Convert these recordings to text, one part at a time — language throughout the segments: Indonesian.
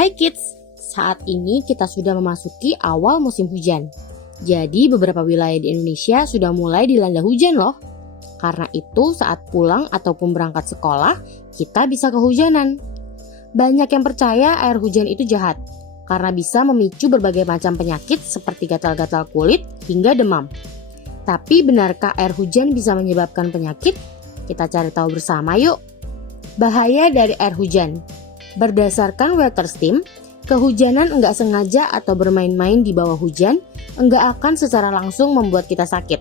Hai kids, saat ini kita sudah memasuki awal musim hujan. Jadi beberapa wilayah di Indonesia sudah mulai dilanda hujan loh. Karena itu saat pulang ataupun berangkat sekolah, kita bisa kehujanan. Banyak yang percaya air hujan itu jahat, karena bisa memicu berbagai macam penyakit seperti gatal-gatal kulit hingga demam. Tapi benarkah air hujan bisa menyebabkan penyakit? Kita cari tahu bersama yuk. Bahaya dari air hujan. Berdasarkan WeatherSteam, kehujanan enggak sengaja atau bermain-main di bawah hujan enggak akan secara langsung membuat kita sakit.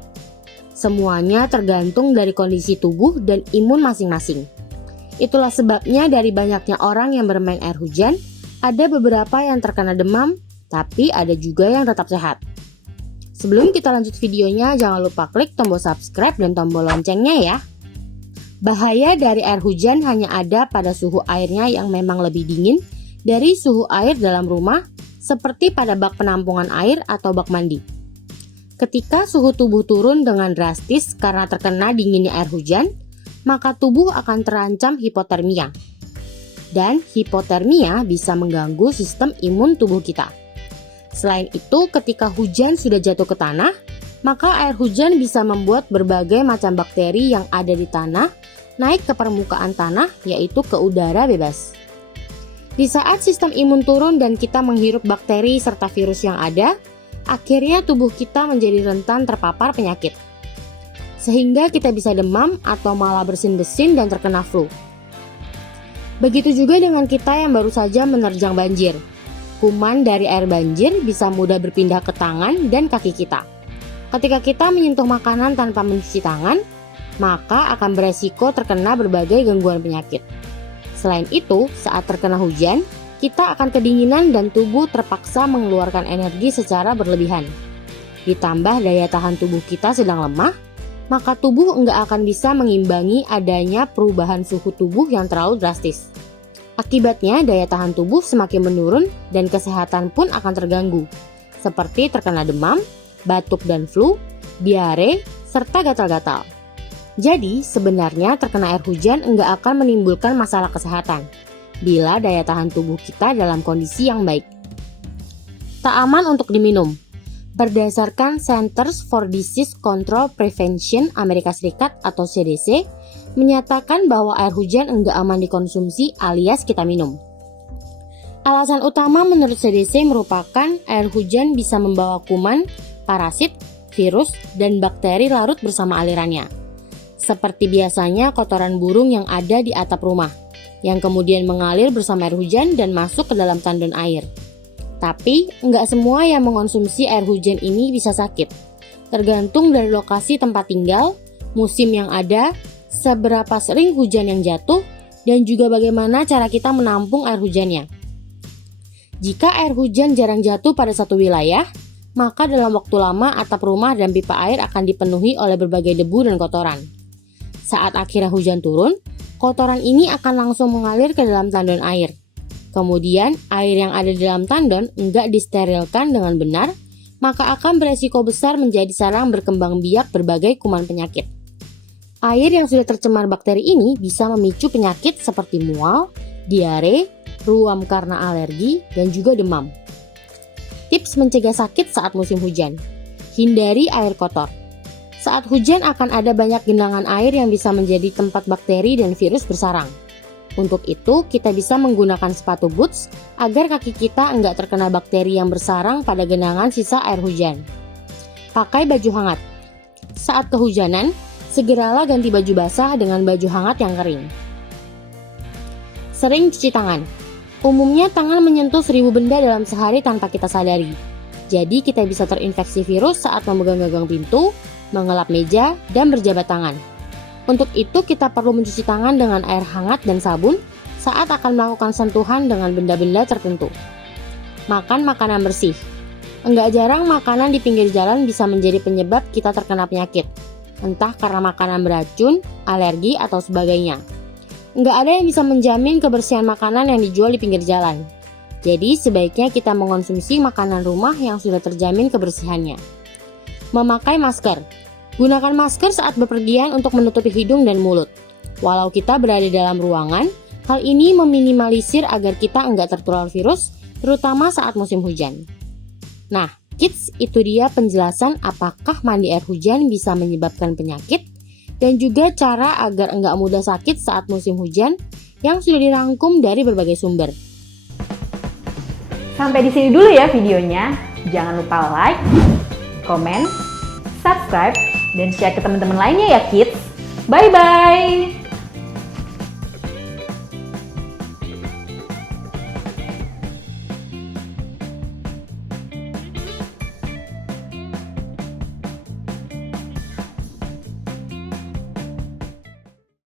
Semuanya tergantung dari kondisi tubuh dan imun masing-masing. Itulah sebabnya dari banyaknya orang yang bermain air hujan, ada beberapa yang terkena demam, tapi ada juga yang tetap sehat. Sebelum kita lanjut videonya, jangan lupa klik tombol subscribe dan tombol loncengnya ya. Bahaya dari air hujan hanya ada pada suhu airnya yang memang lebih dingin dari suhu air dalam rumah, seperti pada bak penampungan air atau bak mandi. Ketika suhu tubuh turun dengan drastis karena terkena dinginnya air hujan, maka tubuh akan terancam hipotermia. Dan hipotermia bisa mengganggu sistem imun tubuh kita. Selain itu, ketika hujan sudah jatuh ke tanah, maka air hujan bisa membuat berbagai macam bakteri yang ada di tanah naik ke permukaan tanah, yaitu ke udara bebas. Di saat sistem imun turun dan kita menghirup bakteri serta virus yang ada, akhirnya tubuh kita menjadi rentan terpapar penyakit. Sehingga kita bisa demam atau malah bersin-bersin dan terkena flu. Begitu juga dengan kita yang baru saja menerjang banjir. Kuman dari air banjir bisa mudah berpindah ke tangan dan kaki kita. Ketika kita menyentuh makanan tanpa mencuci tangan, maka akan beresiko terkena berbagai gangguan penyakit. Selain itu, saat terkena hujan, kita akan kedinginan dan tubuh terpaksa mengeluarkan energi secara berlebihan. Ditambah daya tahan tubuh kita sedang lemah, maka tubuh enggak akan bisa mengimbangi adanya perubahan suhu tubuh yang terlalu drastis. Akibatnya daya tahan tubuh semakin menurun dan kesehatan pun akan terganggu, seperti terkena demam, batuk dan flu, diare, serta gatal-gatal. Jadi sebenarnya terkena air hujan enggak akan menimbulkan masalah kesehatan bila daya tahan tubuh kita dalam kondisi yang baik. Tak aman untuk diminum. Berdasarkan Centers for Disease Control Prevention Amerika Serikat atau CDC, menyatakan bahwa air hujan enggak aman dikonsumsi alias kita minum. Alasan utama menurut CDC merupakan air hujan bisa membawa kuman, parasit, virus, dan bakteri larut bersama alirannya. Seperti biasanya kotoran burung yang ada di atap rumah, yang kemudian mengalir bersama air hujan dan masuk ke dalam tandon air. Tapi, enggak semua yang mengonsumsi air hujan ini bisa sakit. Tergantung dari lokasi tempat tinggal, musim yang ada, seberapa sering hujan yang jatuh, dan juga bagaimana cara kita menampung air hujannya. Jika air hujan jarang jatuh pada satu wilayah, maka dalam waktu lama atap rumah dan pipa air akan dipenuhi oleh berbagai debu dan kotoran. Saat akhirnya hujan turun, kotoran ini akan langsung mengalir ke dalam tandon air. Kemudian, air yang ada di dalam tandon enggak disterilkan dengan benar, maka akan beresiko besar menjadi sarang berkembang biak berbagai kuman penyakit. Air yang sudah tercemar bakteri ini bisa memicu penyakit seperti mual, diare, ruam karena alergi, dan juga demam. Tips mencegah sakit saat musim hujan. Hindari air kotor. Saat hujan akan ada banyak genangan air yang bisa menjadi tempat bakteri dan virus bersarang. Untuk itu, kita bisa menggunakan sepatu boots agar kaki kita enggak terkena bakteri yang bersarang pada genangan sisa air hujan. Pakai baju hangat. Saat kehujanan, segeralah ganti baju basah dengan baju hangat yang kering. Sering cuci tangan. Umumnya tangan menyentuh 1000 benda dalam sehari tanpa kita sadari. Jadi kita bisa terinfeksi virus saat memegang gagang pintu, mengelap meja, dan berjabat tangan. Untuk itu kita perlu mencuci tangan dengan air hangat dan sabun saat akan melakukan sentuhan dengan benda-benda tertentu. Makan makanan bersih. Enggak jarang makanan di pinggir jalan bisa menjadi penyebab kita terkena penyakit, entah karena makanan beracun, alergi, atau sebagainya. Enggak ada yang bisa menjamin kebersihan makanan yang dijual di pinggir jalan. Jadi sebaiknya kita mengonsumsi makanan rumah yang sudah terjamin kebersihannya. Memakai masker. Gunakan masker saat bepergian untuk menutupi hidung dan mulut. Walau kita berada dalam ruangan, Hal ini meminimalisir agar kita nggak tertular virus, terutama saat musim hujan. Nah, kids, itu dia penjelasan apakah mandi air hujan bisa menyebabkan penyakit, dan juga cara agar nggak mudah sakit saat musim hujan yang sudah dirangkum dari berbagai sumber. Sampai di sini dulu ya videonya. Jangan lupa like, komen, subscribe, dan share ke teman-teman lainnya ya kids. Bye-bye!